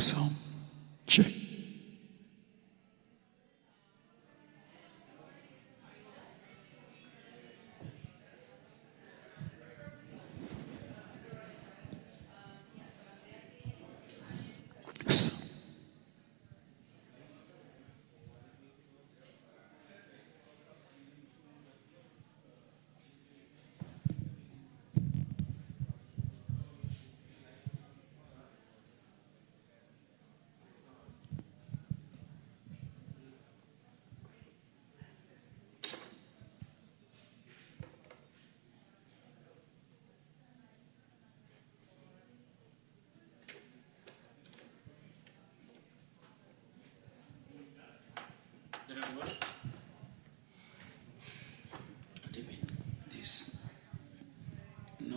Sound check. Sound. What do you mean? This? No.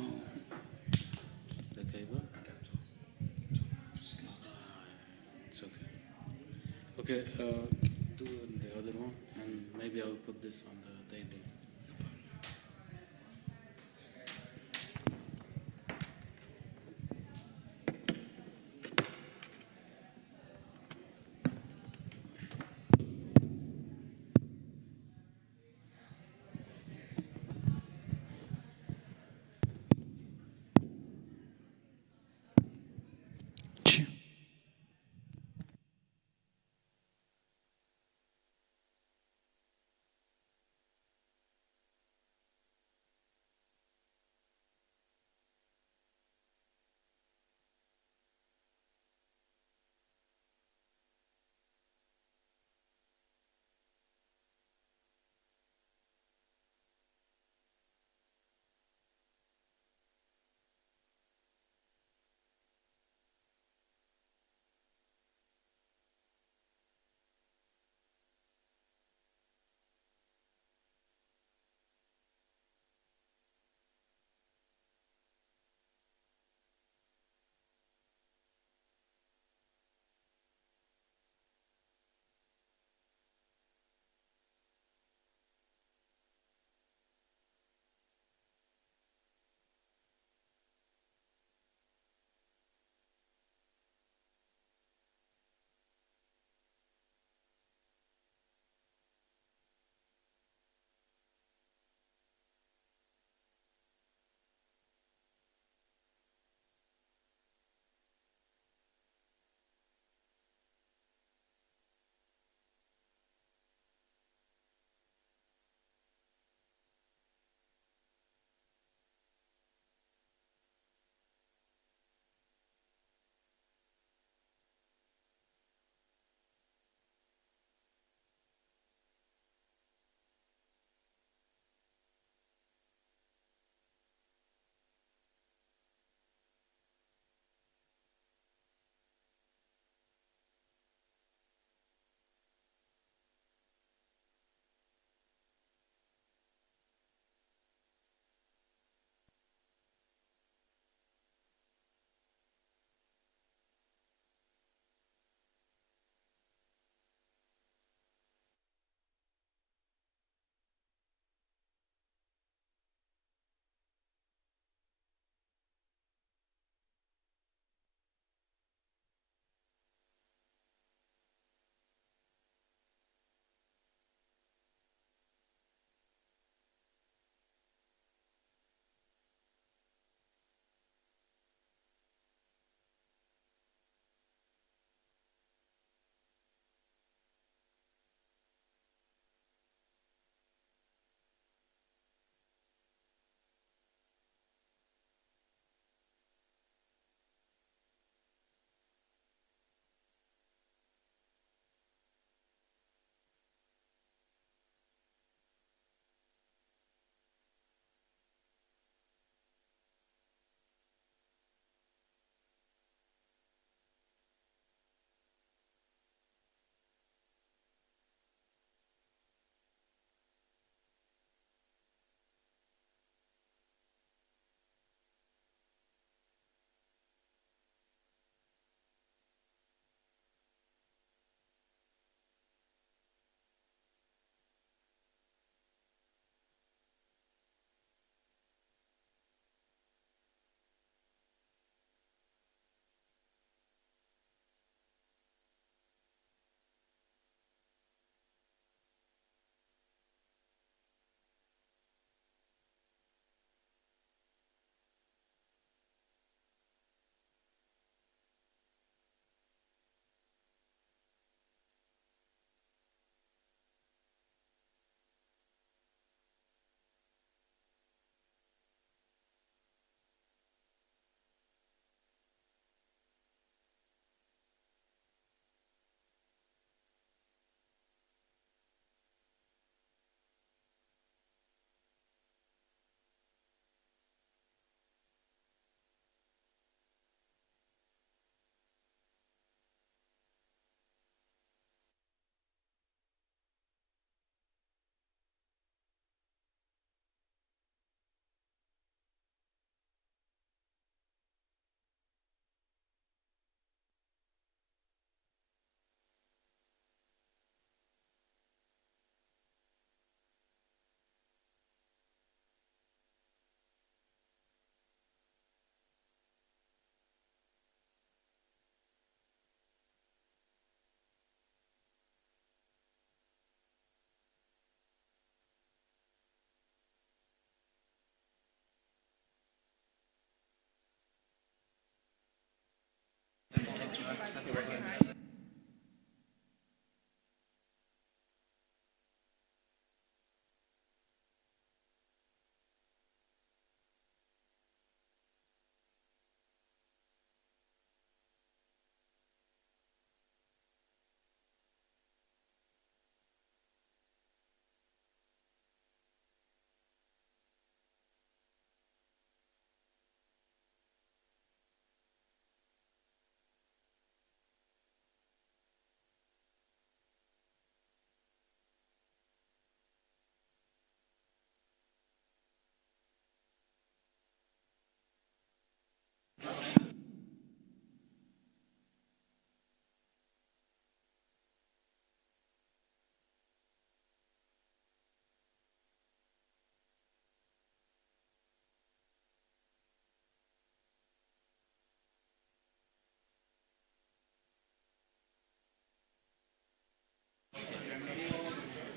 The cable? Adapter. Slot. It's okay. Okay, do the other one, and maybe I'll put this on the table. Chew.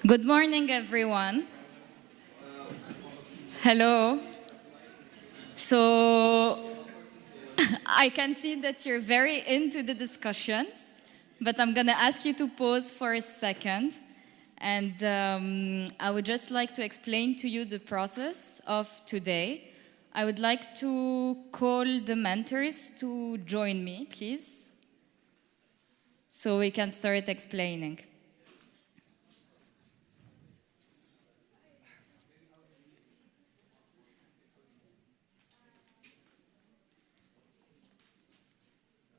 Good morning, everyone. Hello. So, I can see that you're very into the discussions, but I'm going to ask you to pause for a second. And I would just like to explain to you the process of today. I would like to call the mentors to join me, please, so we can start explaining.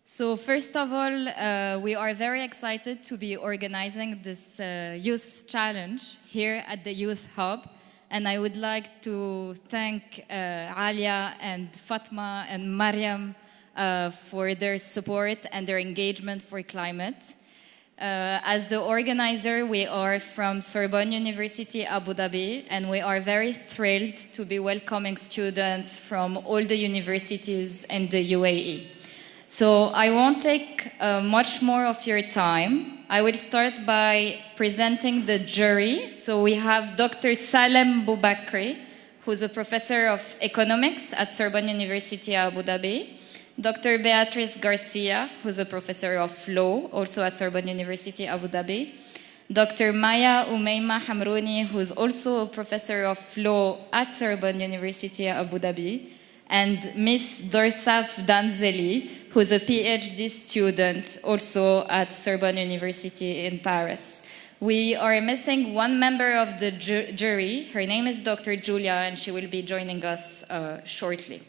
So first of all, we are very excited to be organizing this youth challenge here at the Youth Hub. And I would like to thank Alia and Fatma and Mariam for their support and their engagement for climate. As the organizer, we are from Sorbonne University, Abu Dhabi, and we are very thrilled to be welcoming students from all the universities in the UAE. So I won't take much more of your time. I will start by presenting the jury. So we have Dr. Salem Boubakri, who's a professor of economics at Sorbonne University, Abu Dhabi. Dr. Beatrice Garcia, who's a professor of law, also at Sorbonne University, Abu Dhabi. Dr. Maya Umeima Hamrouni, who's also a professor of law at Sorbonne University, Abu Dhabi. And Miss Dorsaf Danzeli, who's a PhD student also at Sorbonne University in Paris. We are missing one member of the jury. Her name is Dr. Julia, and she will be joining us shortly.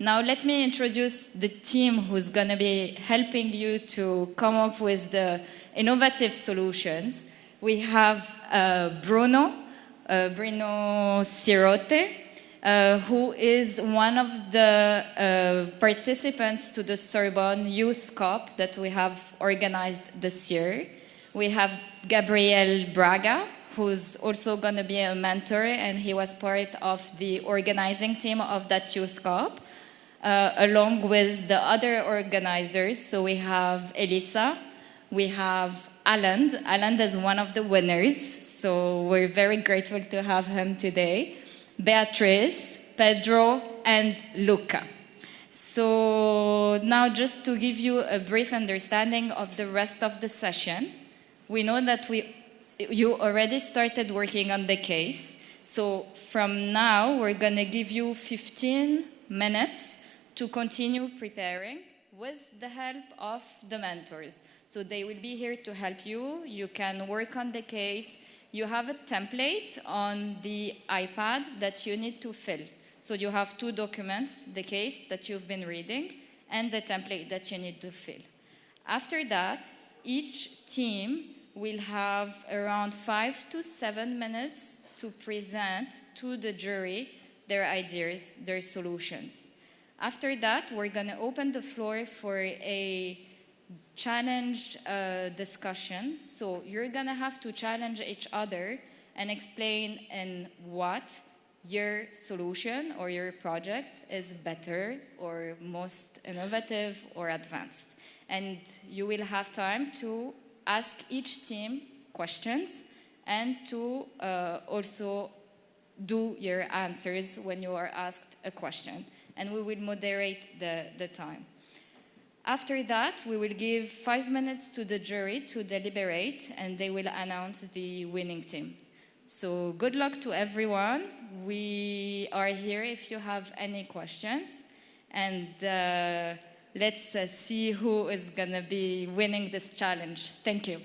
Now let me introduce the team who's going to be helping you to come up with the innovative solutions. We have Bruno Sirote, who is one of the participants to the Sorbonne Youth Cup that we have organized this year. We have Gabriel Braga, who's also going to be a mentor, and he was part of the organizing team of that Youth Cup, along with the other organizers. So we have Elisa, we have Alan. Alan is one of the winners, so we're very grateful to have him today. Beatrice, Pedro, and Luca. So now just to give you a brief understanding of the rest of the session, we know that you already started working on the case. So from now, we're going to give you 15 minutes to continue preparing with the help of the mentors. So they will be here to help you. You can work on the case. You have a template on the iPad that you need to fill. So you have two documents, the case that you've been reading and the template that you need to fill. After that, each team will have around 5 to 7 minutes to present to the jury their ideas, their solutions. After that, we're going to open the floor for a challenge discussion. So you're going to have to challenge each other and explain in what your solution or your project is better or most innovative or advanced. And you will have time to ask each team questions and to also do your answers when you are asked a question. And we will moderate the time. After that, we will give 5 minutes to the jury to deliberate, and they will announce the winning team. So good luck to everyone. We are here if you have any questions. And let's see who is going to be winning this challenge. Thank you.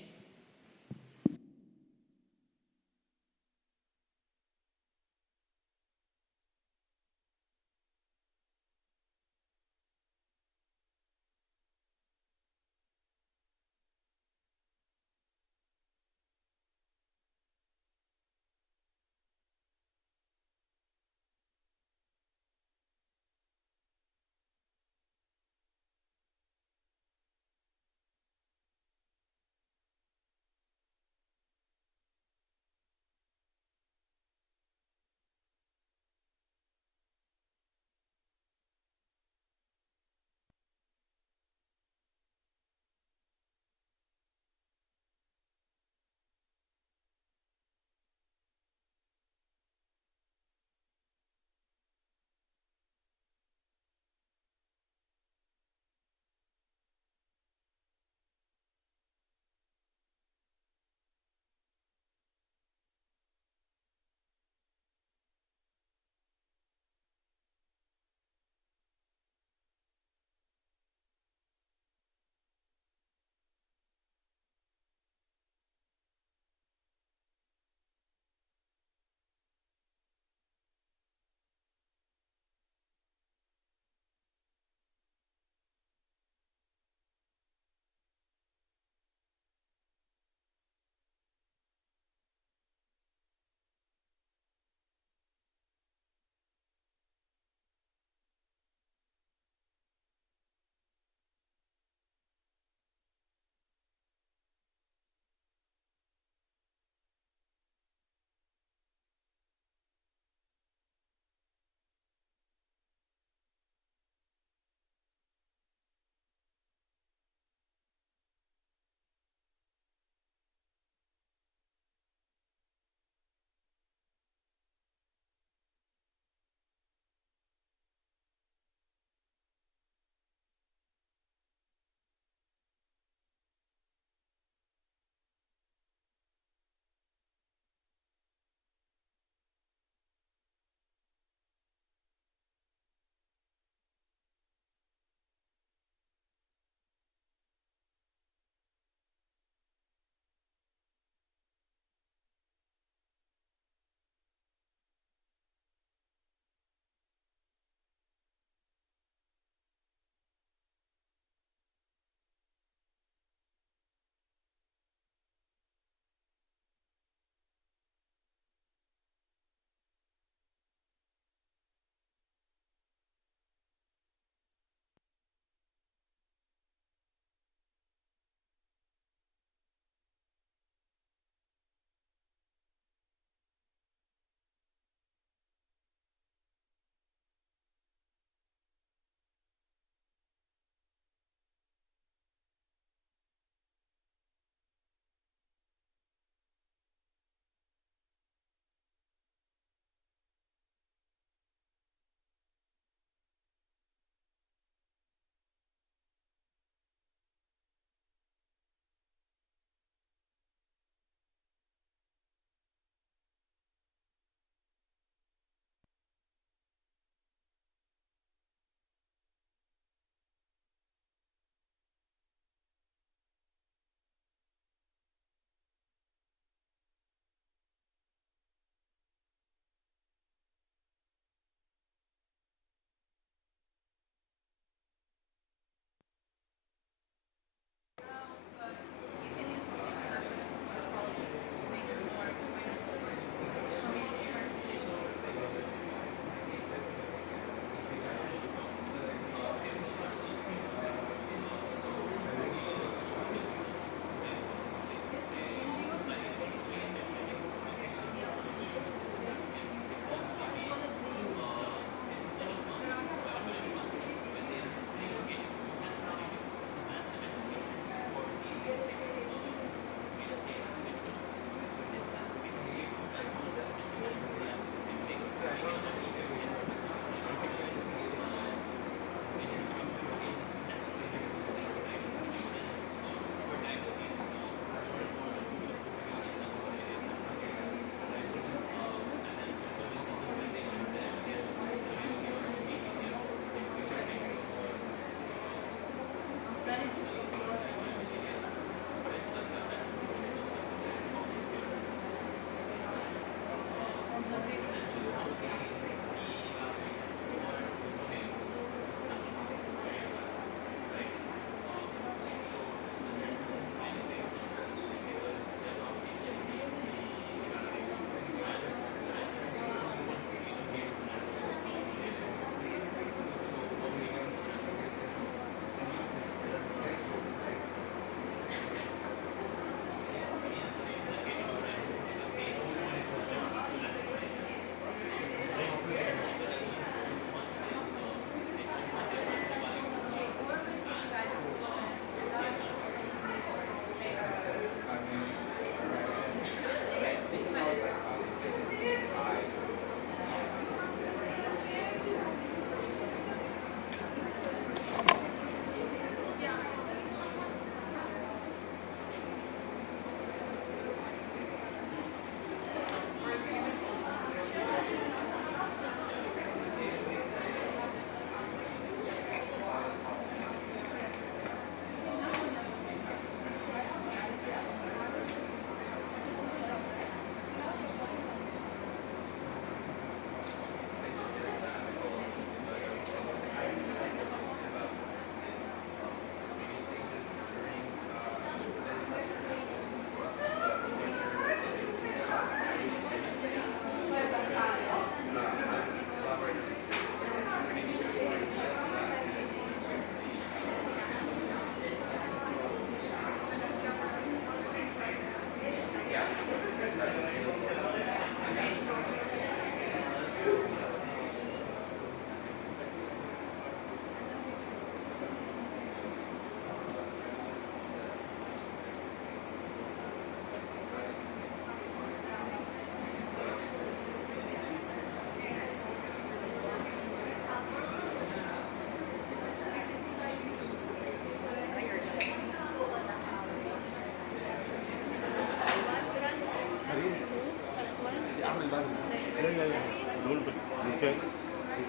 Okay.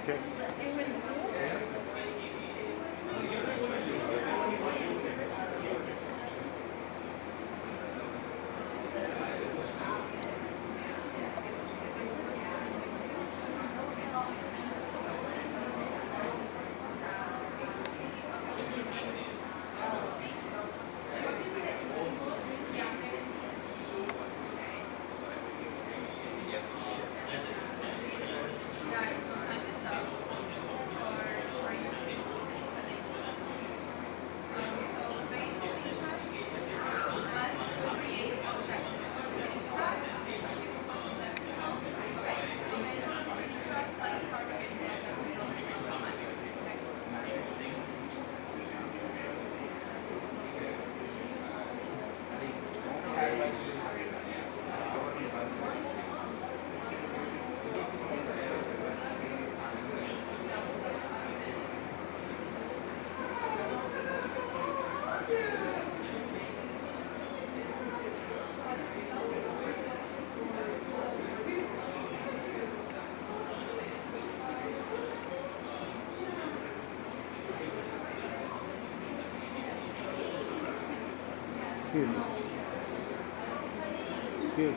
Okay. Excuse me. Excuse me.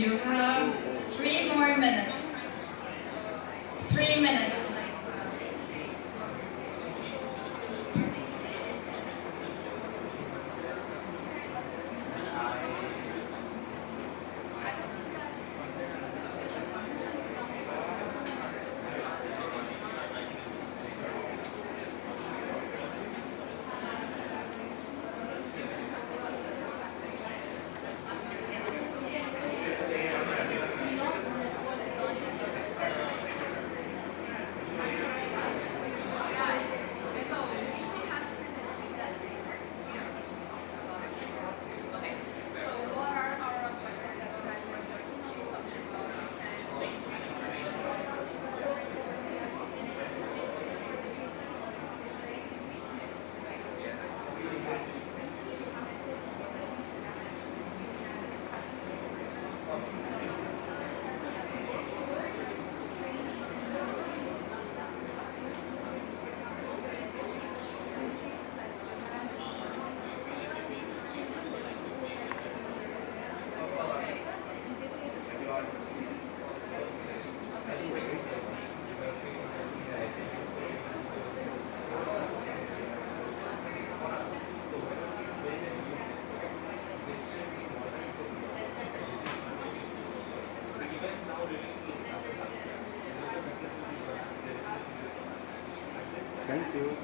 You have 3 more minutes. 3 minutes. Thank you.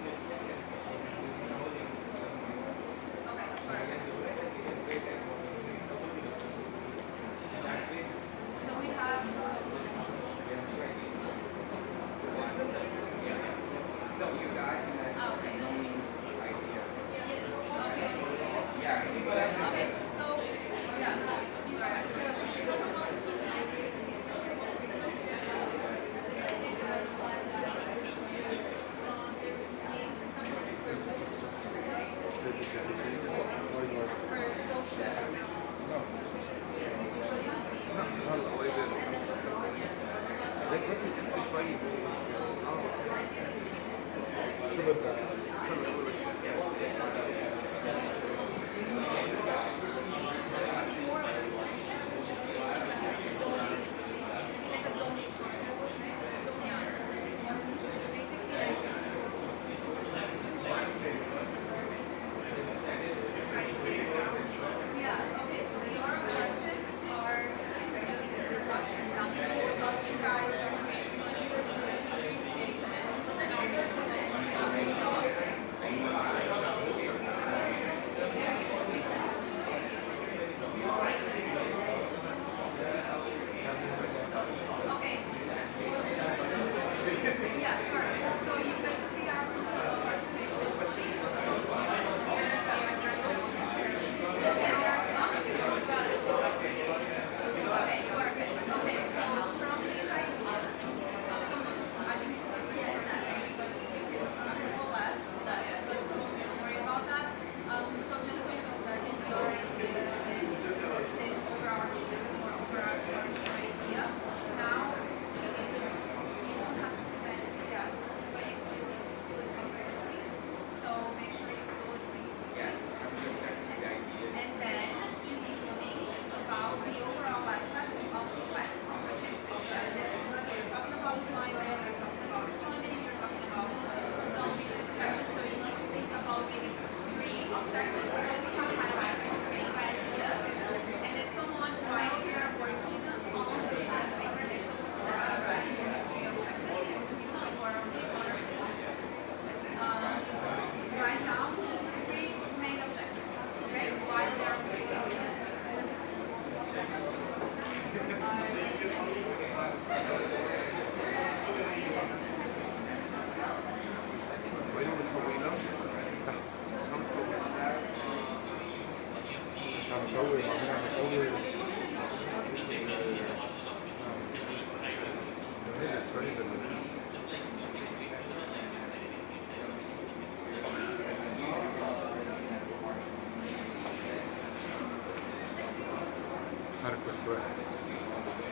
حركة شوية.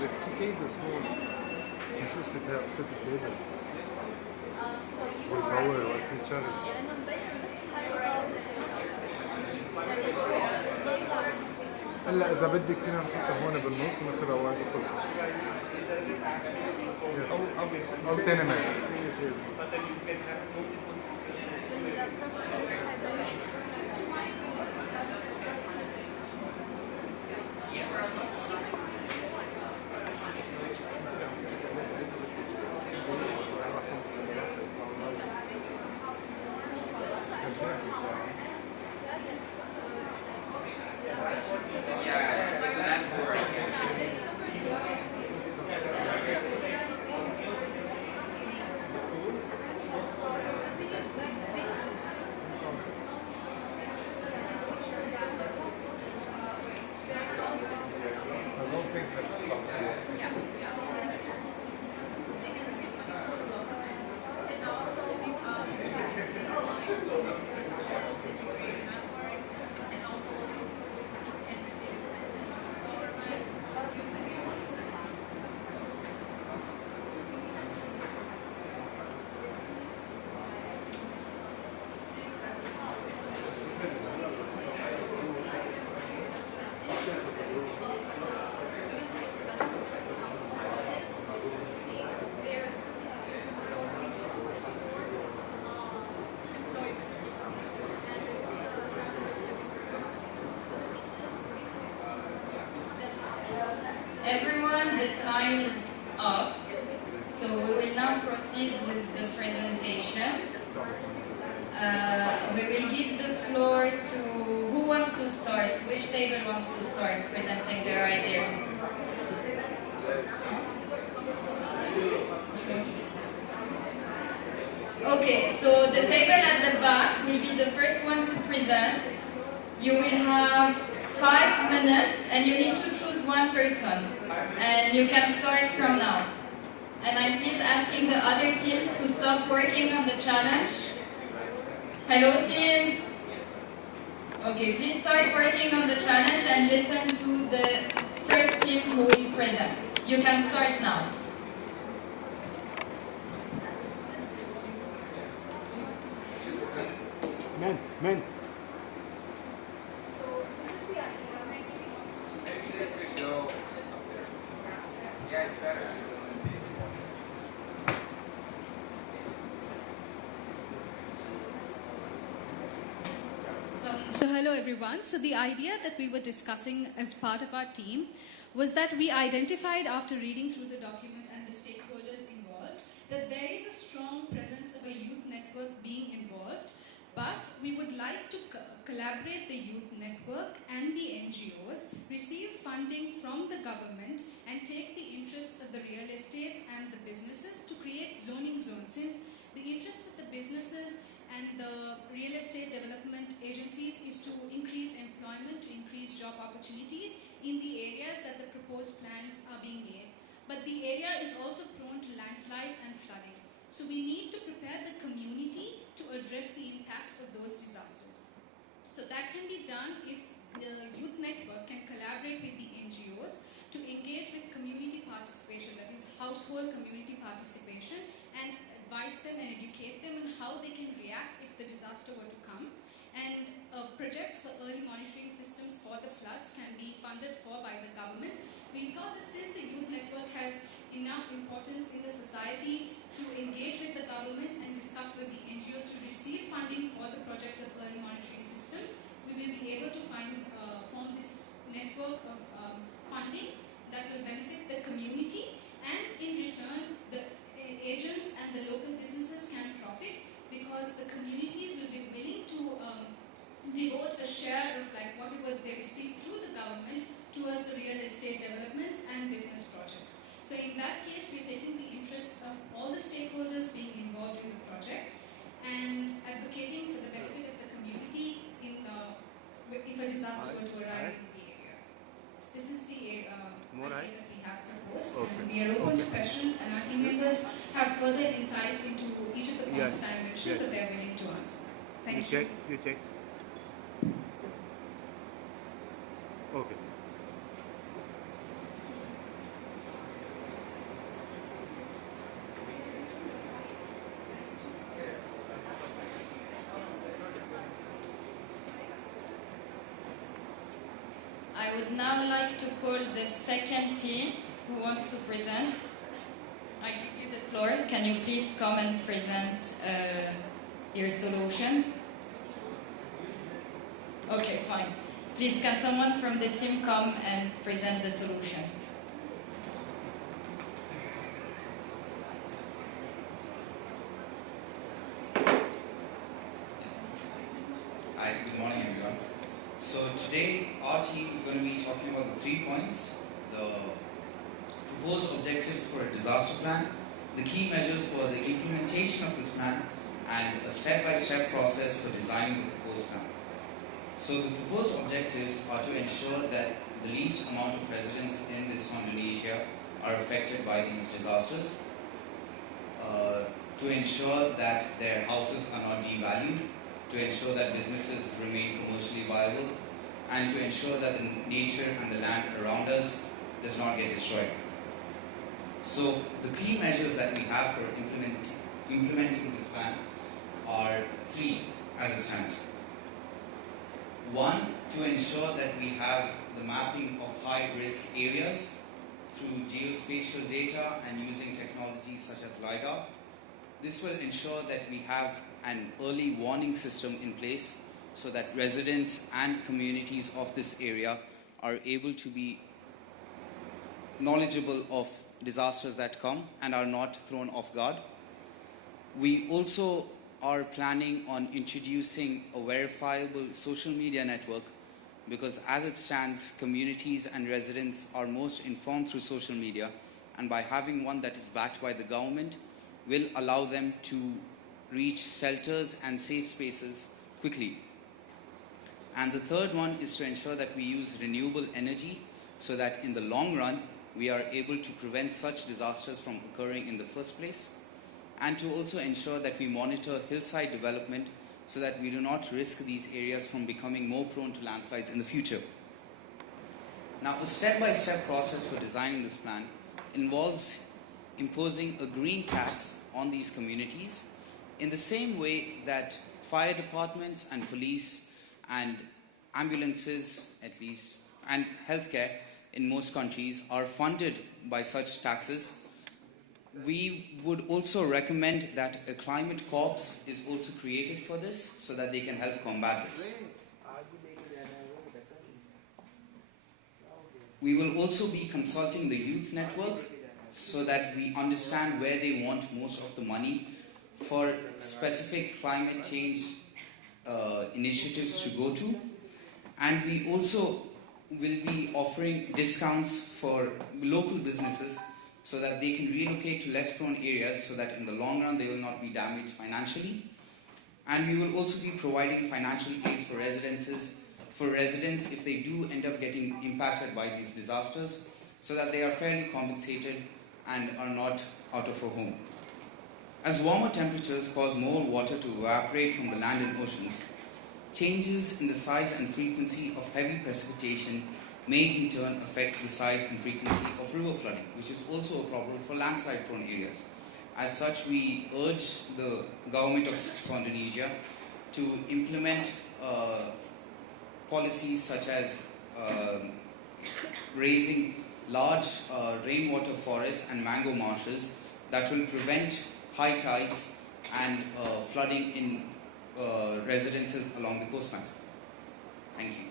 في كيبلز هون نشوف ست كيبلز والباور والفيتشر. هلا اذا بدك فينا نحطها هون بالنص وناخذها وين خلصت. او تاني now proceed with the presentations. We will give the floor to who wants to start? Which table wants to start presenting their idea? Okay, so the table at the back will be the first one to present. You will have 5 minutes and you need to choose one person. And you can start from now. And I'm please asking the other teams to stop working on the challenge. Hello teams! Okay, please start working on the challenge and listen to the first team who will present. You can start now. Men. So hello everyone. So the idea that we were discussing as part of our team was that we identified after reading through the document and the stakeholders involved that there is a strong presence of a youth network being involved, but we would like to collaborate the youth network and the NGOs, receive funding from the government and take the interests of the real estates and the businesses to create zoning zones, since the interests of the businesses and the real estate development agencies is to increase employment, to increase job opportunities in the areas that the proposed plans are being made. But the area is also prone to landslides and flooding. So we need to prepare the community to address the impacts of those disasters. So that can be done if the youth network can collaborate with the NGOs to engage with community participation, that is household community participation, and advise them and educate them on how they can react if the disaster were to come. And projects for early monitoring systems for the floods can be funded for by the government. We thought that since the youth network has enough importance in the society to engage with the government and discuss with the NGOs to receive funding for the projects of early monitoring systems, we will be able to form this network of funding that will benefit the community, and in return the agents and the local businesses can profit because the communities will be willing to devote a share of like whatever they receive through the government towards the real estate developments and business projects. So in that case, we're taking the interests of all the stakeholders being involved in the project and advocating for the benefit of the community in if a disaster were to arrive in the area. So this is the idea that we have proposed. Okay. And we are open to questions, and our team members have further insights into each of the points that I mentioned, but they're willing to answer. Thank you. You check. Okay. I would now like to call the second team who wants to present. I give you the floor. Can you please come and present your solution? Okay, fine. Please, can someone from the team come and present the solution? Hi, good morning everyone. So today our team is going to be talking about the 3 points: the proposed objectives for a disaster plan, the key measures for the implementation of this plan, and a step-by-step process for designing the proposed plan. So the proposed objectives are to ensure that the least amount of residents in this Indonesia are affected by these disasters, to ensure that their houses are not devalued, to ensure that businesses remain commercially viable, and to ensure that the nature and the land around us does not get destroyed. So the key measures that we have for implementing this plan are 3 as it stands. 1, to ensure that we have the mapping of high-risk areas through geospatial data and using technologies such as LiDAR. This will ensure that we have an early warning system in place so that residents and communities of this area are able to be knowledgeable of disasters that come and are not thrown off guard. We also are planning on introducing a verifiable social media network, because as it stands, communities and residents are most informed through social media, and by having one that is backed by the government will allow them to reach shelters and safe spaces quickly. And the third one is to ensure that we use renewable energy so that in the long run we are able to prevent such disasters from occurring in the first place, and to also ensure that we monitor hillside development so that we do not risk these areas from becoming more prone to landslides in the future. Now, a step-by-step process for designing this plan involves imposing a green tax on these communities in the same way that fire departments and police and ambulances, at least, and healthcare in most countries are funded by such taxes. We would also recommend that a climate corps is also created for this so that they can help combat this. We will also be consulting the youth network so that we understand where they want most of the money for specific climate change initiatives to go to. And we also will be offering discounts for local businesses so that they can relocate to less prone areas so that in the long run they will not be damaged financially. And we will also be providing financial aids for residents if they do end up getting impacted by these disasters, so that they are fairly compensated and are not out of a home. As warmer temperatures cause more water to evaporate from the land and oceans, changes in the size and frequency of heavy precipitation may in turn affect the size and frequency of river flooding, which is also a problem for landslide-prone areas. As such, we urge the government of Indonesia to implement policies such as raising large rainwater forests and mango marshes that will prevent high tides and flooding in residences along the coastline. Thank you.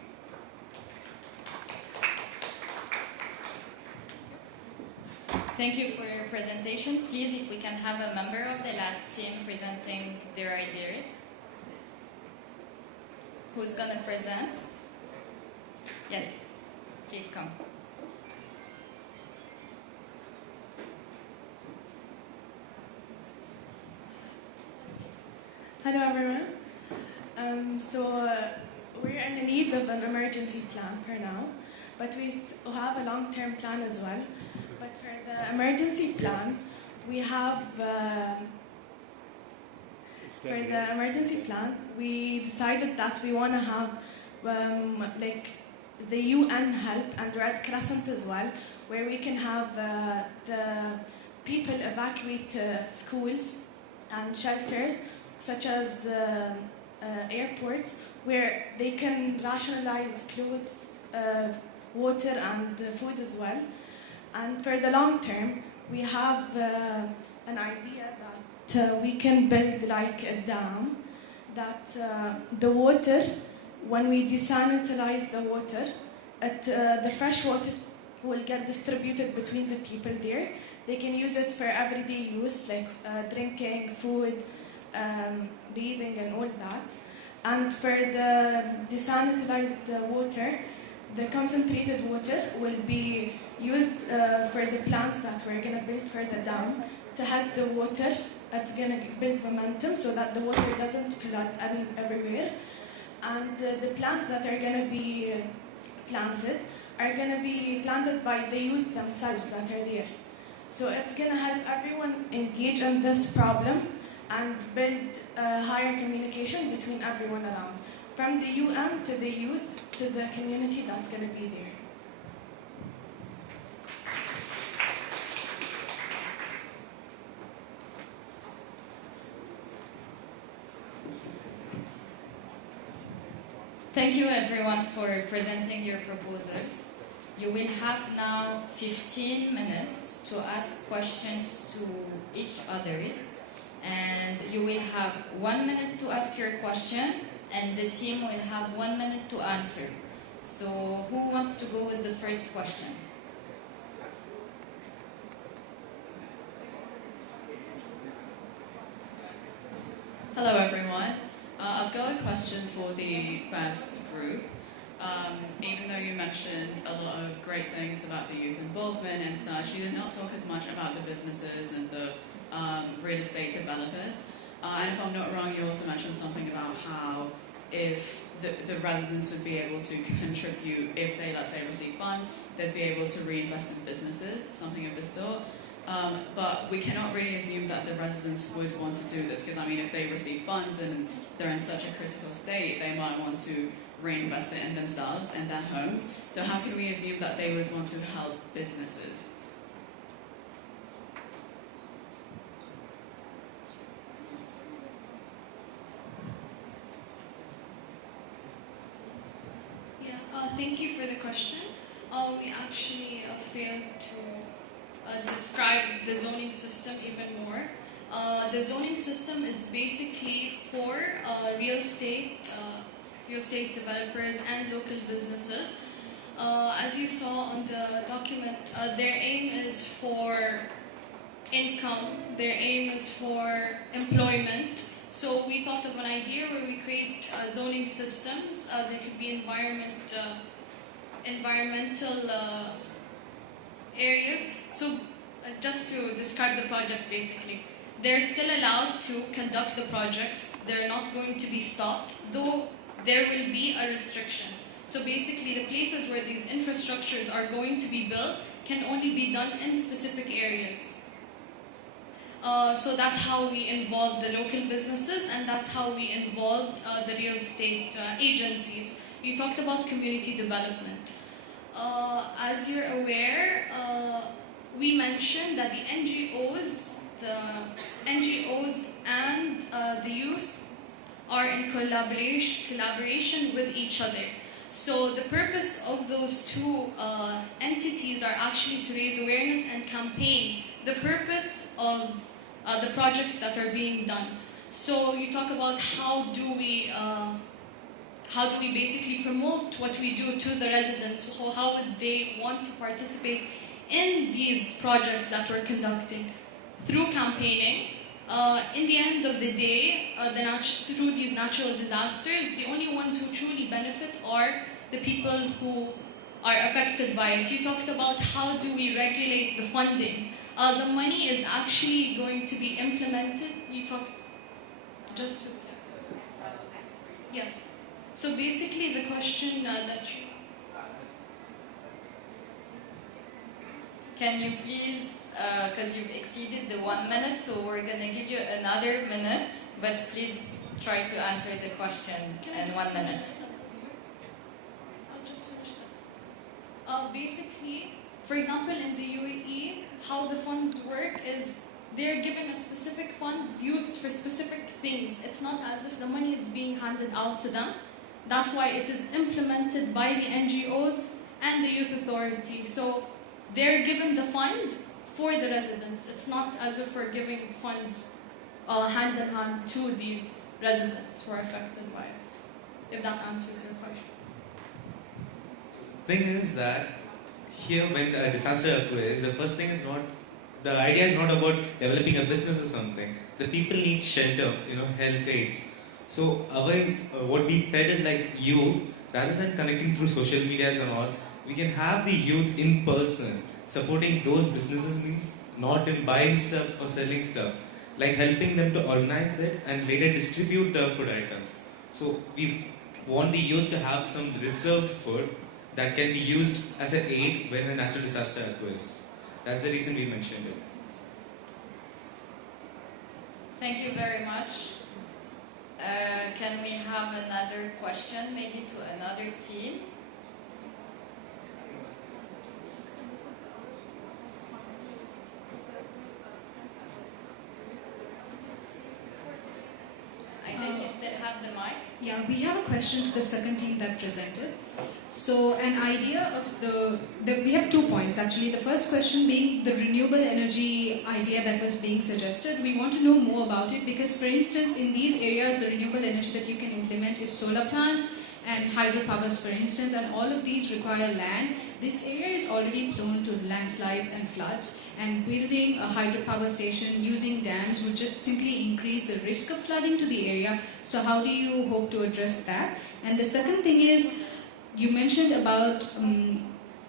Thank you for your presentation. Please, if we can have a member of the last team presenting their ideas. Who's going to present? Yes, please come. Hello everyone. We're in the need of an emergency plan for now, but we have a long-term plan as well. But for the emergency plan, we decided that we want to have like the UN help and Red Crescent as well, where we can have the people evacuate schools and shelters, such as airports, where they can rationalize clothes, water and food as well. And for the long term, we have an idea that we can build like a dam, that the water, when we desanitize the water, the fresh water will get distributed between the people there. They can use it for everyday use, like drinking, food, bathing and all that. And for the desanitized water, the concentrated water will be used for the plants that we're going to build for the dam to help the water. It's going to build momentum so that the water doesn't flood everywhere. And the plants that are going to be planted are going to be planted by the youth themselves that are there. So it's going to help everyone engage in this problem and build higher communication between everyone around, from the UN to the youth to the community that's going to be there. Thank you everyone for presenting your proposals. You will have now 15 minutes to ask questions to each others, and you will have 1 minute to ask your question, and the team will have 1 minute to answer. So who wants to go with the first question? Hello everyone. I've got a question for the first group. Even though you mentioned a lot of great things about the youth involvement and such, you did not talk as much about the businesses and the real estate developers. And if I'm not wrong, you also mentioned something about how if the residents would be able to contribute, if they, let's say, receive funds, they'd be able to reinvest in businesses, something of the sort. But we cannot really assume that the residents would want to do this, because I mean, if they receive funds and they're in such a critical state, they might want to reinvest it in themselves and their homes. So how can we assume that they would want to help businesses? Yeah, thank you for the question. We actually failed to describe the zoning system even more. The zoning system is basically for real estate developers and local businesses. As you saw on the document, their aim is for income, their aim is for employment. So we thought of an idea where we create zoning systems. There could be environmental areas. So just to describe the project basically, they're still allowed to conduct the projects. They're not going to be stopped, though there will be a restriction. So basically the places where these infrastructures are going to be built can only be done in specific areas. So that's how we involved the local businesses, and that's how we involved the real estate agencies. You talked about community development. As you're aware, we mentioned that the NGOs and the youth are in collaboration with each other. So the purpose of those two entities are actually to raise awareness and campaign the purpose of the projects that are being done. So you talk about how do we basically promote what we do to the residents, how would they want to participate in these projects that we're conducting? Through campaigning. In the end of the day, through these natural disasters, the only ones who truly benefit are the people who are affected by it. You talked about how do we regulate the funding. The money is actually going to be implemented. You talked just to... Yes. So basically the question that you... Can you please, because you've exceeded the 1 minute, so we're going to give you another minute, but please try to answer the question in 1 minute. I'll just finish that sentence. Basically, for example, in the UAE, how the funds work is they're given a specific fund used for specific things. It's not as if the money is being handed out to them. That's why it is implemented by the NGOs and the youth authority. So they're given the fund for the residents. It's not as if we're giving funds hand in hand to these residents who are affected by it, if that answers your question. Thing is that here when a disaster occurs, the first thing is not, the idea is not about developing a business or something. The people need shelter, health aids. So what we said is like youth, rather than connecting through social medias and all, we can have the youth in person. Supporting those businesses means not in buying stuff or selling stuff, like helping them to organize it and later distribute the food items. So we want the youth to have some reserved food that can be used as an aid when a natural disaster occurs. That's the reason we mentioned it. Thank you very much. Can we have another question, maybe to another team? I think you still have the mic. Yeah, we have a question to the second team that presented. So an idea of we have 2 points actually. The first question being the renewable energy idea that was being suggested. We want to know more about it because, for instance, in these areas, the renewable energy that you can implement is solar plants and hydropowers, for instance, and all of these require land this area is already prone to landslides and floods, and building a hydropower station using dams would just simply increase the risk of flooding to the area. So how do you hope to address that? And the second thing is, you mentioned about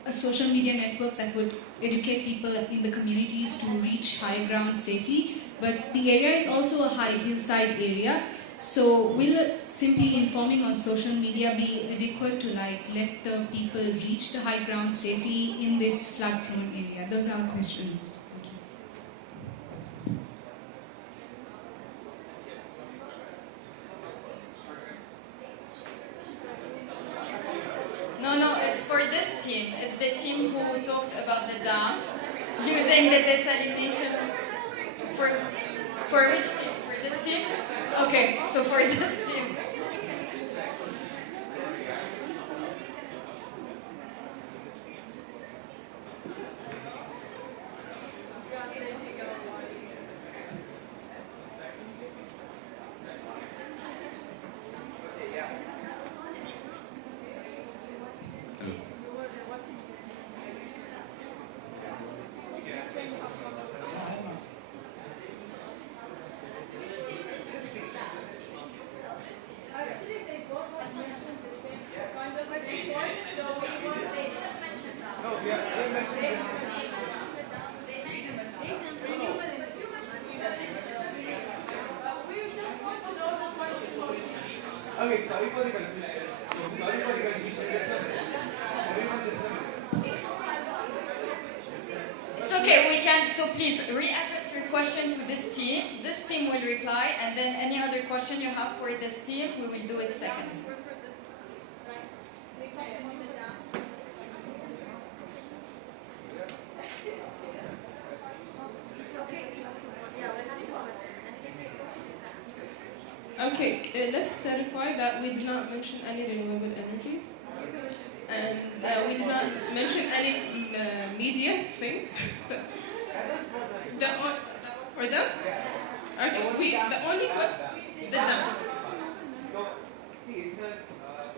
a social media network that would educate people in the communities to reach high ground safely, but the area is also a high hillside area. So will simply informing on social media be adequate to let the people reach the high ground safely in this flood prone area? Those are our questions. Thank you. No, it's for this team. It's the team who talked about the dam using the desalination. For which team? For this team? Okay, so for this team. Okay, sorry for the confusion. Sorry for the confusion. Just a minute. Everyone, just a minute. It's okay, we can, so please readdress your question to this team. This team will reply, and then any other question you have for this team, we will do it second. Okay, let's clarify that we do not mention any renewable energies, and we do not mention any media things. So, for them? Okay, the only question, the dam. So, see, it's a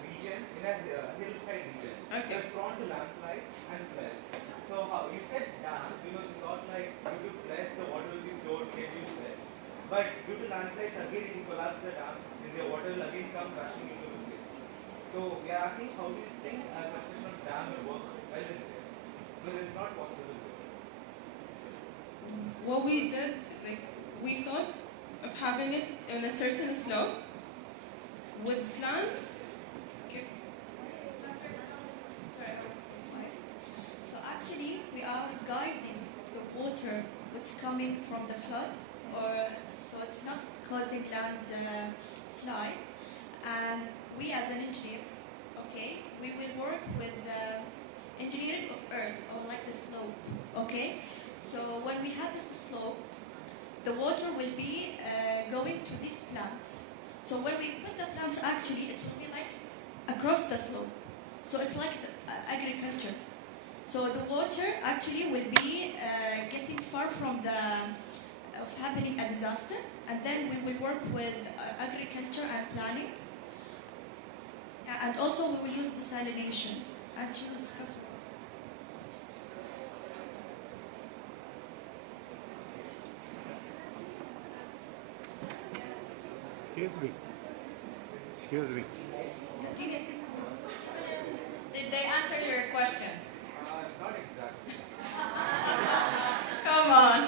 region, in a hillside region. Okay. It's prone to landslides and floods. So, how you said dams, you thought like due to floods, the water will be stored, can you say? But due to landslides, again it will collapse the dam, and the water will again come crashing into the space. So, we are asking how do you think a construction of dam will work well in there? Because it's not possible. What we did, we thought of having it in a certain slope with plants. Okay. So actually, we are guiding the water that's coming from the flood, or so it's not causing land slide. And we, as an engineer, okay, we will work with engineering of earth, or like the slope, okay. So when we have this slope, the water will be going to these plants. So when we put the plants, actually, it will be like across the slope. So it's like agriculture. So the water actually will be getting far from of happening a disaster, and then we will work with agriculture and planning, and also we will use desalination. And you will discuss. Excuse me. Did they answer your question? Not exactly. Come on.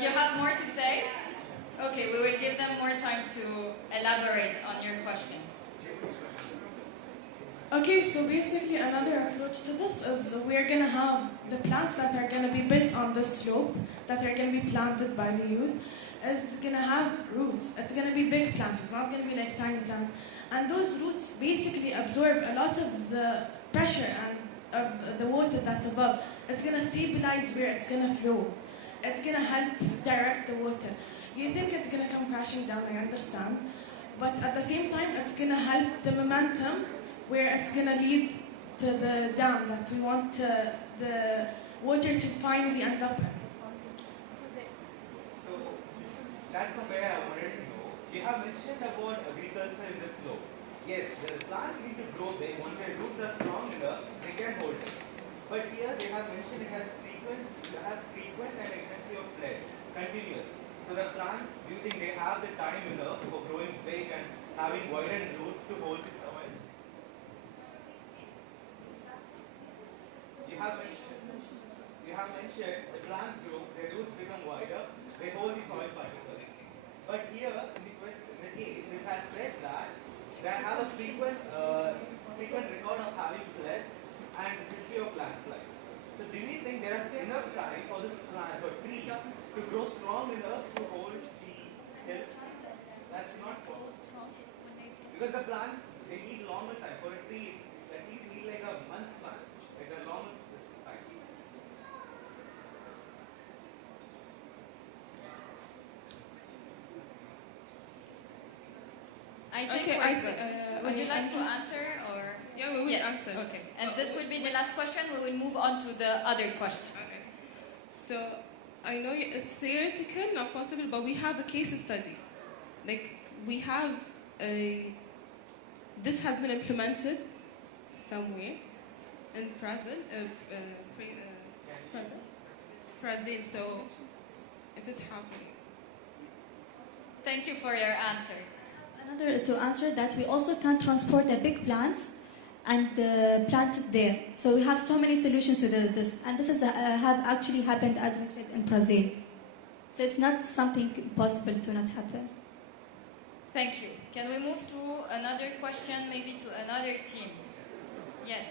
You have more to say? Okay, we will give them more time to elaborate on your question. Okay, so basically another approach to this is we're going to have the plants that are going to be built on the slope, that are going to be planted by the youth, is going to have roots. It's going to be big plants. It's not going to be like tiny plants. And those roots basically absorb a lot of the pressure and of the water that's above. It's going to stabilize where it's going to flow. It's going to help direct the water. You think it's going to come crashing down, I understand. But at the same time, it's going to help the momentum where it's going to lead to the dam that we want the water to finally end up in. So, that's where I wanted to know. You have mentioned about agriculture in the slope. yes, the plants need to grow big. Once their roots are strong enough, they can hold it. But here they have mentioned it has frequent and intensity of flood, continuous. So the plants, do you think they have the time enough for growing big and having widened roots to hold the soil? You have mentioned the plants grow, their roots become wider, they hold the soil particles. But here in the case, it has said that they have a frequent record of having floods and history of landslides. So do we think there is enough time for this plants or trees to grow strong enough to hold the hill? That's not possible. Because the plants, they need longer time. For a tree, the trees need like a month span, like a long time. I think Okay, we're good. Would you like to answer or? Yeah, we will yes. answer. Okay. And this will be the last question. We will move on to the other question. Okay. So I know it's theoretical, not possible, but we have a case study. Like we have this has been implemented somewhere in Brazil, Brazil. So it is happening. Thank you for your answer. Another to answer that, we also can transport the big plants and plant it there. So we have so many solutions to this, and this is have actually happened, as we said, in Brazil. So it's not something possible to not happen. Thank you. Can we move to another question, maybe to another team? Yes.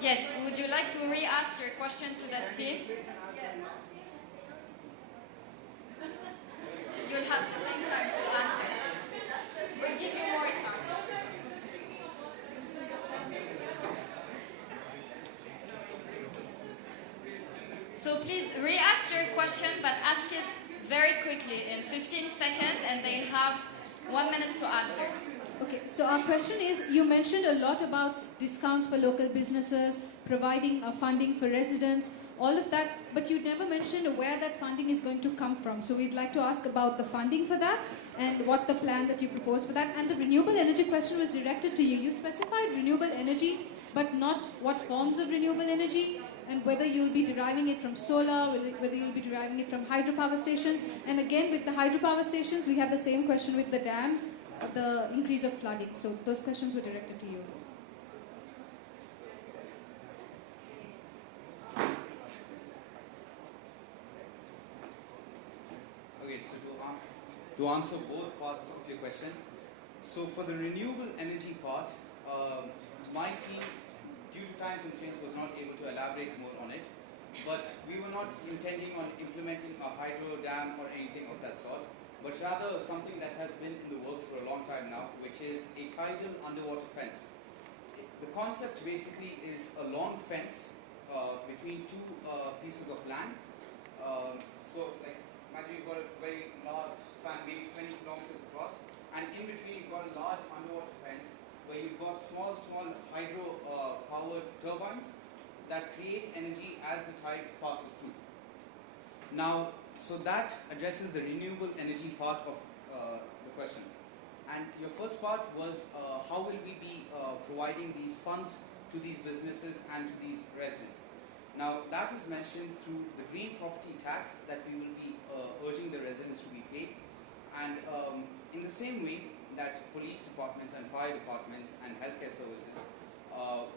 Yes, would you like to re-ask your question to that team? You'll have the same time to answer. We'll give you more time. So please re-ask your question, but ask it very quickly in 15 seconds, and they have 1 minute to answer. Okay, so our question is, you mentioned a lot about discounts for local businesses, providing funding for residents, all of that, but you never mentioned where that funding is going to come from. So we'd like to ask about the funding for that and what the plan that you propose for that. And the renewable energy question was directed to you. You specified renewable energy, but not what forms of renewable energy, and whether you'll be deriving it from solar, whether you'll be deriving it from hydropower stations. And again, with the hydropower stations, we have the same question with the dams, the increase of flooding. So those questions were directed to you. Okay, so to answer both parts of your question, so for the renewable energy part, my team, due to time constraints, was not able to elaborate more on it, but we were not intending on implementing a hydro dam or anything of that sort, but rather something that has been in the works for a long time now, which is a tidal underwater fence. The concept basically is a long fence between two pieces of land. So like, imagine you've got a very large span, maybe 20 kilometers across, and in between you've got a large underwater fence where you've got small hydro powered turbines that create energy as the tide passes through. Now, so that addresses the renewable energy part of the question. And your first part was how will we be providing these funds to these businesses and to these residents. Now, that was mentioned through the green property tax that we will be urging the residents to be paid. And in the same way that police departments and fire departments and healthcare services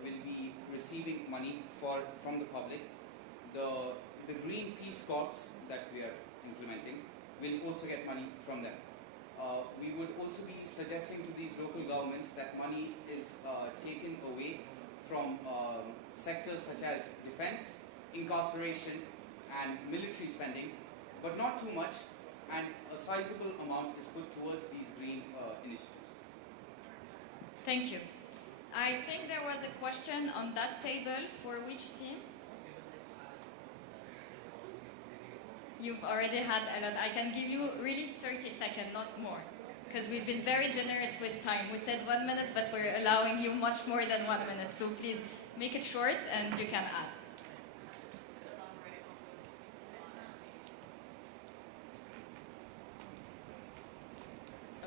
will be receiving money from the public, the Green Peace Corps that we are implementing will also get money from them. We would also be suggesting to these local governments that money is taken away from sectors such as defense, incarceration, and military spending, but not too much, and a sizable amount is put towards these green initiatives. Thank you. I think there was a question on that table for which team? You've already had a lot. I can give you really 30 seconds, not more, because we've been very generous with time. We said 1 minute, but we're allowing you much more than 1 minute. So please make it short and you can add.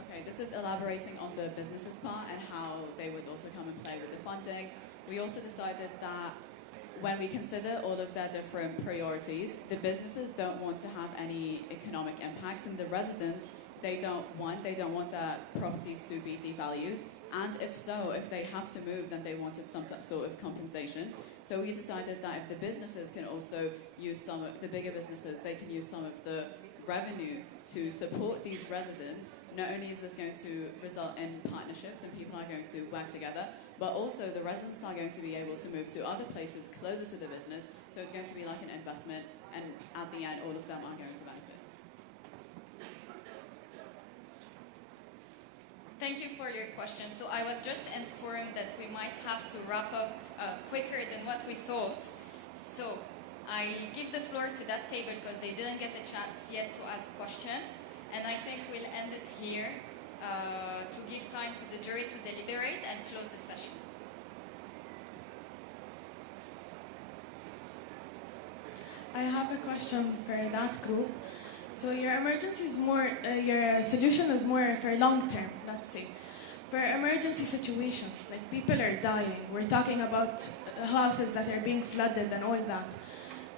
Okay, this is elaborating on the businesses part and how they would also come and play with the funding. We also decided that when we consider all of their different priorities, the businesses don't want to have any economic impacts, and the residents, they don't want their properties to be devalued. And if so, if they have to move, then they wanted some sort of compensation. So we decided that if the businesses can also use some of the bigger businesses, they can use some of the revenue to support these residents. Not only is this going to result in partnerships and people are going to work together, but also the residents are going to be able to move to other places closer to the business. So it's going to be like an investment, and at the end, all of them are going to benefit. Thank you for your question. So I was just informed that we might have to wrap up quicker than what we thought. So I give the floor to that table because they didn't get a chance yet to ask questions. And I think we'll end it here to give time to the jury to deliberate and close the session. I have a question for that group. So your emergency is more, your solution is more for long term, let's say. For emergency situations, like people are dying, we're talking about houses that are being flooded and all that.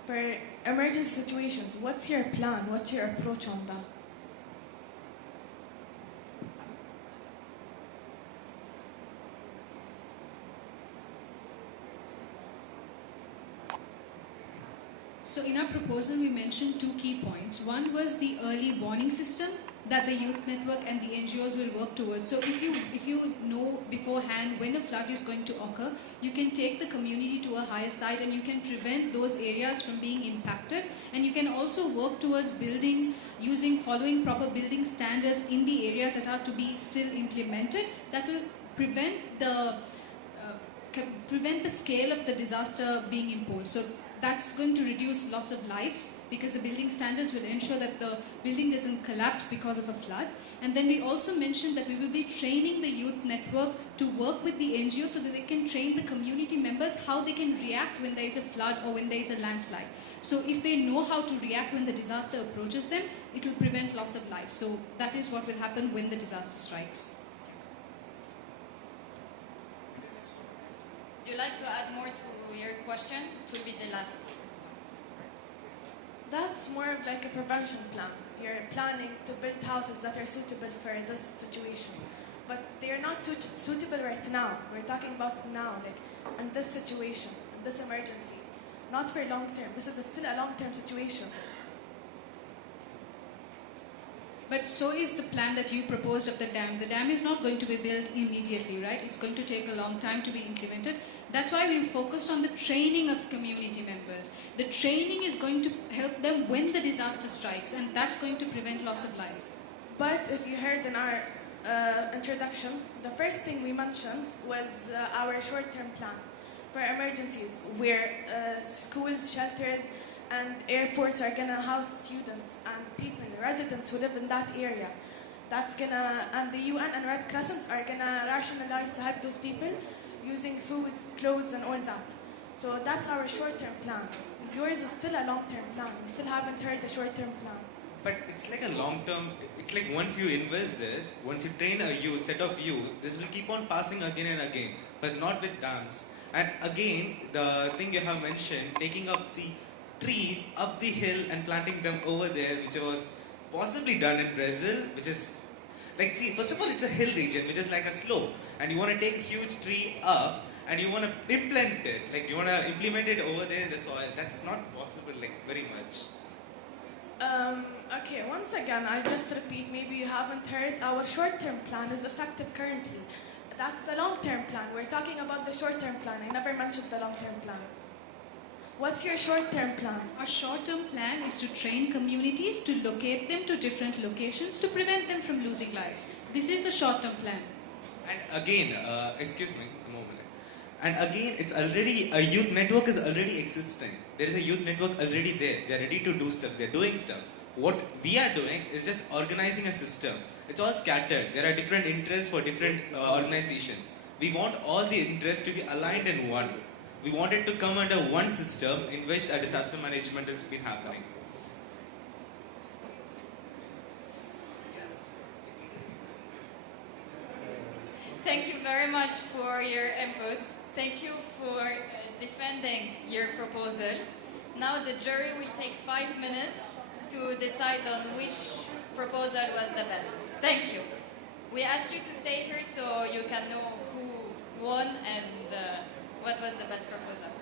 For emergency situations, what's your plan? What's your approach on that? So in our proposal, we mentioned 2 key points. One was the early warning system that the youth network and the NGOs will work towards. So if you know beforehand when a flood is going to occur, you can take the community to a higher site and you can prevent those areas from being impacted. And you can also work towards following proper building standards in the areas that are to be still implemented. That will prevent the scale of the disaster being imposed. So that's going to reduce loss of lives because the building standards will ensure that the building doesn't collapse because of a flood. And then we also mentioned that we will be training the youth network to work with the NGO so that they can train the community members how they can react when there is a flood or when there is a landslide. So if they know how to react when the disaster approaches them, it will prevent loss of life. So that is what will happen when the disaster strikes. Would you like to add more to your question? It will be the last. That's more of like a prevention plan. You're planning to build houses that are suitable for this situation. But they're not suitable right now. We're talking about now, like in this situation, in this emergency. Not for long term. This is still a long-term situation. But so is the plan that you proposed of the dam. The dam is not going to be built immediately, right? It's going to take a long time to be implemented. That's why we focused on the training of community members. The training is going to help them when the disaster strikes, and that's going to prevent loss of lives. But if you heard in our introduction, the first thing we mentioned was our short-term plan for emergencies, where schools, shelters, and airports are gonna house students and people, residents who live in that area. And the UN and Red Crescents are gonna rationalize to help those people using food, clothes, and all that. So that's our short-term plan. Yours is still a long-term plan. We still haven't heard the short-term plan. But it's like a long-term, it's like once you invest this, once you train a set of youth, this will keep on passing again and again, but not with dams. And again, the thing you have mentioned, taking up the trees up the hill and planting them over there, which was possibly done in Brazil, which is like, see, first of all, it's a hill region, which is like a slope, and you want to take a huge tree up and you want to implant it, like you want to implement it over there in the soil. That's not possible, like very much. Okay, once again, I'll just repeat, maybe you haven't heard, our short-term plan is effective currently. That's the long-term plan. We're talking about the short-term plan. I never mentioned the long-term plan. What's your short-term plan? Our short-term plan is to train communities, to locate them to different locations, to prevent them from losing lives. This is the short-term plan. And again, excuse me, a moment. And again, it's already, a youth network is already existing. There is a youth network already there. They're ready to do stuff. They're doing stuff. What we are doing is just organizing a system. It's all scattered. There are different interests for different organizations. We want all the interests to be aligned in one. We want it to come under one system in which a disaster management has been happening. Thank you very much for your inputs. Thank you for defending your proposals. Now the jury will take 5 minutes to decide on which proposal was the best. Thank you. We ask you to stay here so you can know who won and what was the best proposal.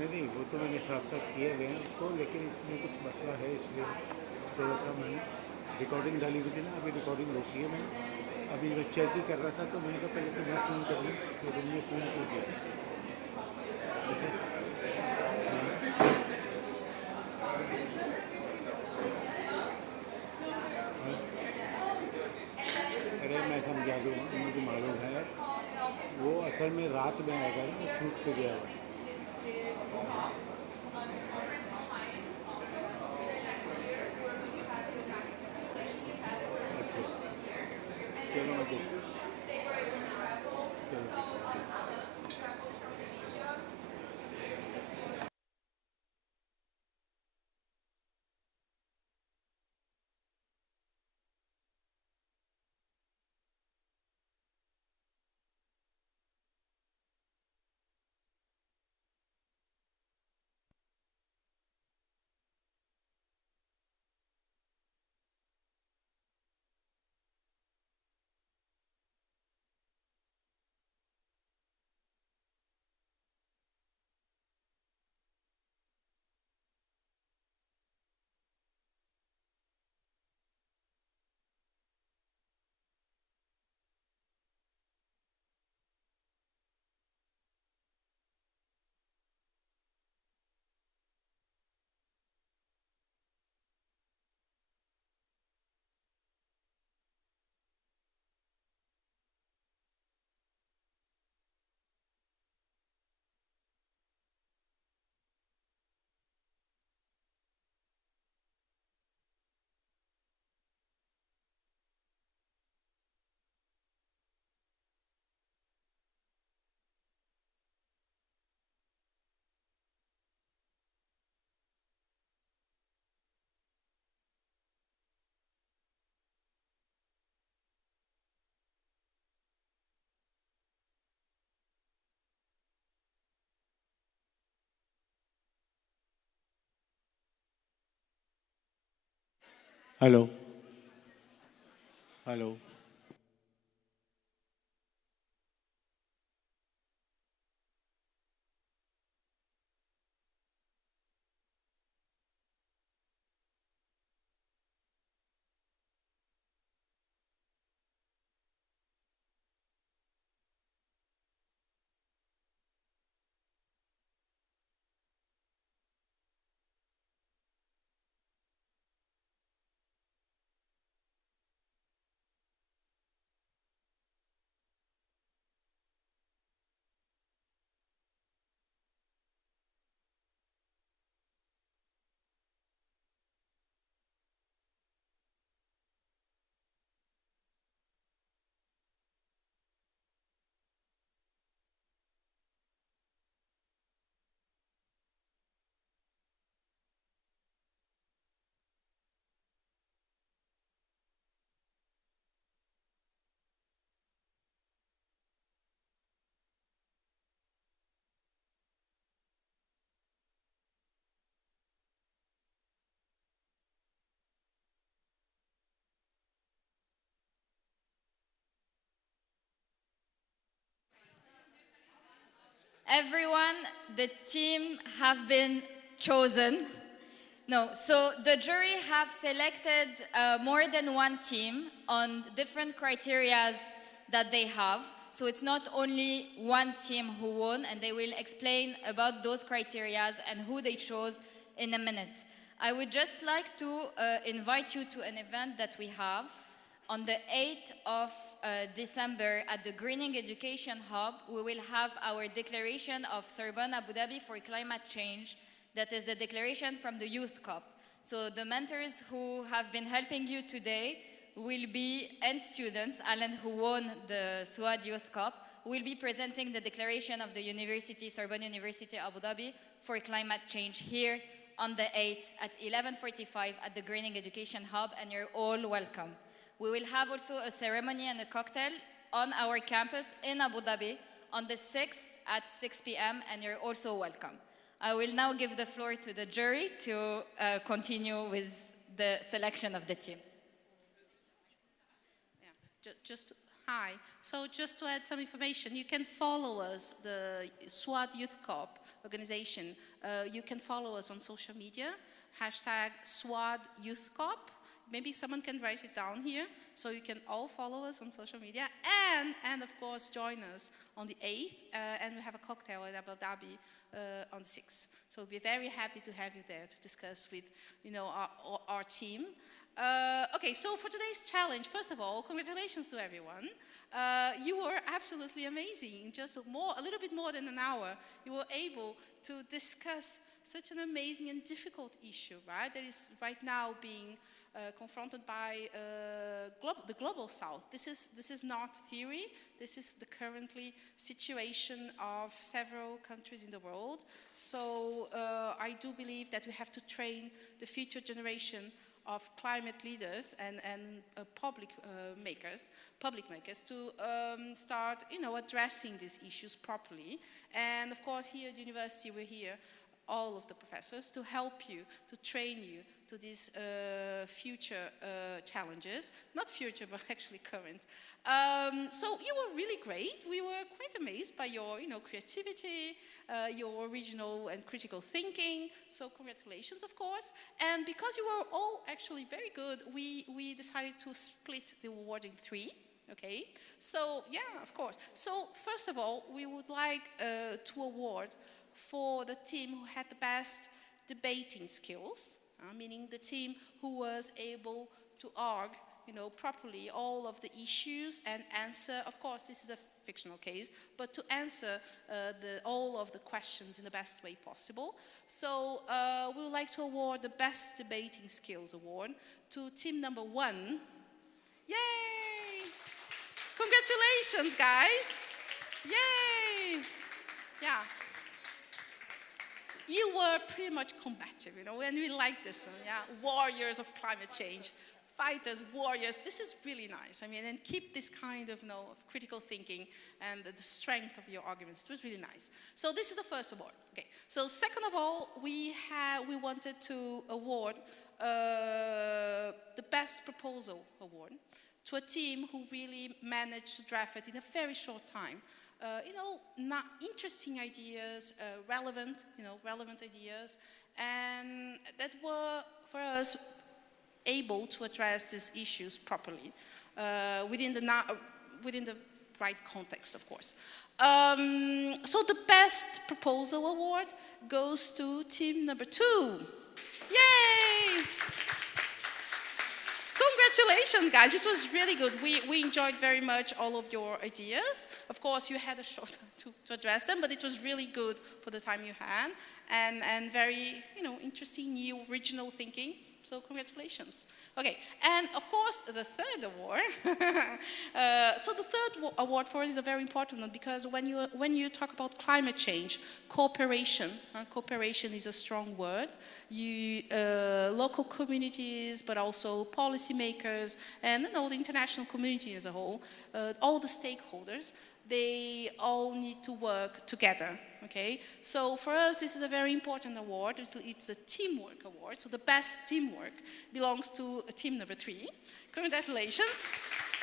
नहीं वो तो मैंने साथ साथ किए हुए हैं उसको, लेकिन इसमें कुछ मसला है इसलिए थोड़ा सा मैंने रिकॉर्डिंग डाली हुई थी ना, अभी रिकॉर्डिंग रोकी है मैंने, अभी मैं चेक ही कर रहा था तो मैंने कहा पहले तो मैं फ़ोन कर लूँ तो तुमने फ़ोन कर दिया। अरे मैं समझा दूँ, मुझे मालूम है वो असल में रात में आएगा ना, शूट पे गया हुआ। चलो मैं देखता हूँ। Hello hello Everyone, the team have been chosen. No, so the jury have selected more than one team on different criterias that they have. So it's not only one team who won, and they will explain about those criterias and who they chose in a minute. I would just like to invite you to an event that we have on the 8th of December at the Greening Education Hub. We will have our declaration of Sorbonne Abu Dhabi for climate change. That is the declaration from the Youth Cup. So the mentors who have been helping you today will be, and students, Alan, who won the SWAD Youth Cup, will be presenting the declaration of the university, Sorbonne University Abu Dhabi, for climate change here on the 8th at 11:45 at the Greening Education Hub, and you're all welcome. We will have also a ceremony and a cocktail on our campus in Abu Dhabi on the 6th at 6 p.m., and you're also welcome. I will now give the floor to the jury to continue with the selection of the team. Hi. So just to add some information, you can follow us, the SWAD Youth Corp organization. You can follow us on social media, hashtag SWAD Youth Corp. Maybe someone can write it down here, so you can all follow us on social media. And of course, join us on the 8th, and we have a cocktail at Abu Dhabi on 6th. So we'll be very happy to have you there to discuss with, our team. Okay, so for today's challenge, first of all, congratulations to everyone. You were absolutely amazing. In just a little bit more than an hour, you were able to discuss such an amazing and difficult issue, right? That is right now being confronted by the global south. This is not theory. This is the currently situation of several countries in the world. So I do believe that we have to train the future generation of climate leaders and public makers to start, addressing these issues properly. And of course, here at the university, we're here, all of the professors, to help you, to train you to these future challenges. Not future, but actually current. So you were really great. We were quite amazed by your, creativity, your original and critical thinking. So congratulations, of course. And because you were all actually very good, we decided to split the award in 3. Okay, so yeah, of course. So first of all, we would like to award for the team who had the best debating skills, meaning the team who was able to argue, properly all of the issues and answer. Of course, this is a fictional case, but to answer all of the questions in the best way possible. So we would like to award the Best Debating Skills Award to team number 1. Yay! Congratulations, guys! Yay! Yeah. You were pretty much combative, and we like this one, yeah? Warriors of climate change, fighters, warriors. This is really nice. And keep this kind of, of critical thinking and the strength of your arguments. It was really nice. So this is the first award. Okay. So second of all, we wanted to award the Best Proposal Award to a team who really managed to draft it in a very short time. Not interesting ideas, relevant ideas, and that were, for us, able to address these issues properly within the right context, of course. So the Best Proposal Award goes to team number 2. Yay! Congratulations, guys. It was really good. We enjoyed very much all of your ideas. Of course, you had a short time to address them, but it was really good for the time you had, and very, interesting, new, original thinking. So congratulations. Okay, and of course, the third award. So the third award for us is a very important one, because when you talk about climate change, cooperation is a strong word. Local communities, but also policymakers, and the international community as a whole, all the stakeholders, they all need to work together. Okay, so for us, this is a very important award. It's a teamwork award. So the best teamwork belongs to team number 3. Congratulations.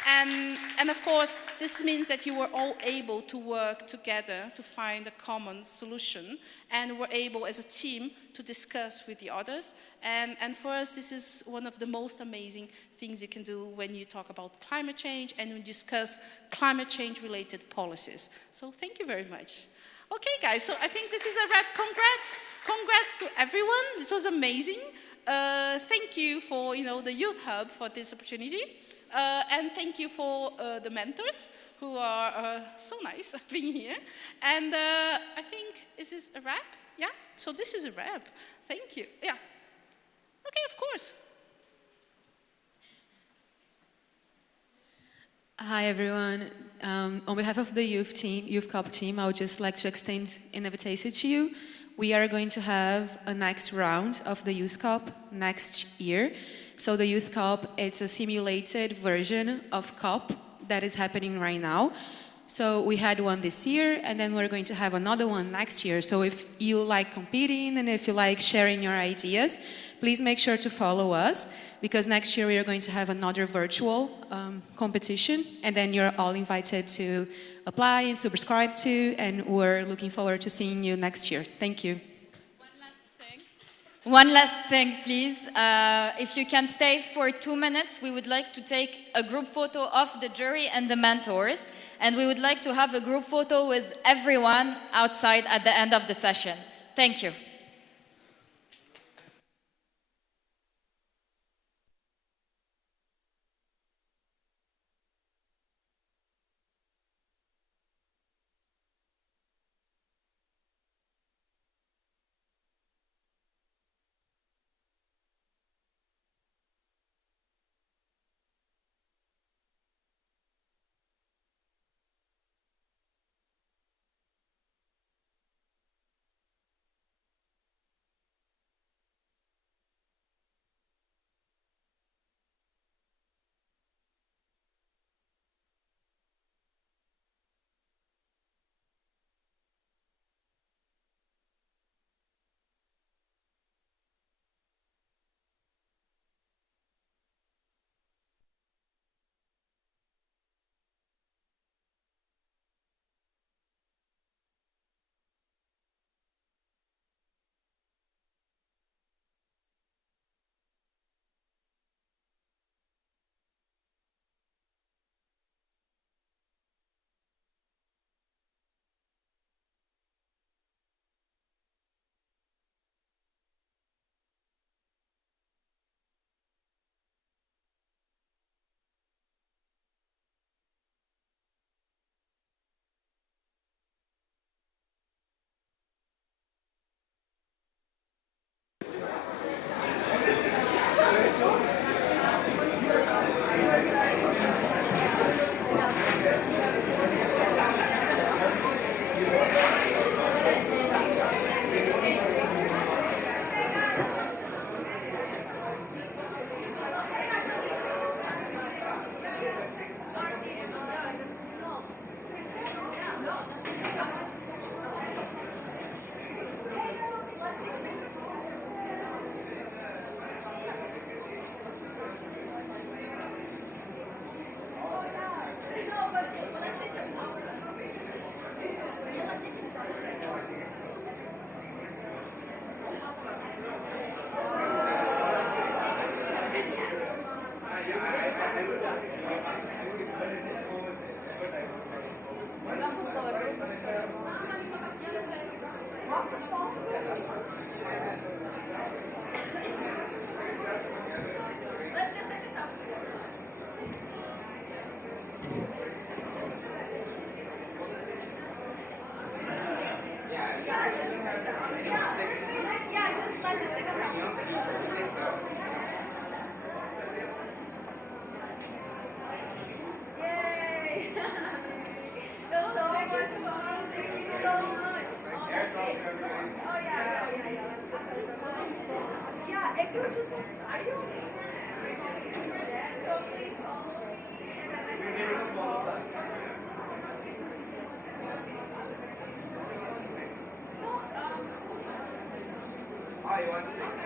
And of course, this means that you were all able to work together to find a common solution, and were able as a team to discuss with the others. And for us, this is one of the most amazing things you can do when you talk about climate change and you discuss climate change related policies. So thank you very much. Okay, guys, so I think this is a wrap. Congrats to everyone. It was amazing. Thank you for, the Youth Hub for this opportunity. And thank you for the mentors who are so nice being here. And I think this is a wrap. Yeah, so this is a wrap. Thank you. Yeah. Okay, of course. Hi, everyone. On behalf of the Youth Cup team, I would just like to extend an invitation to you. We are going to have a next round of the Youth Cup next year. So the Youth Cup, it's a simulated version of Cup that is happening right now. So we had one this year, and then we're going to have another one next year. So if you like competing and if you like sharing your ideas, please make sure to follow us, because next year we are going to have another virtual competition, and then you're all invited to apply and subscribe to, and we're looking forward to seeing you next year. Thank you. One last thing, please. If you can stay for 2 minutes, we would like to take a group photo of the jury and the mentors, and we would like to have a group photo with everyone outside at the end of the session. Thank you. one second.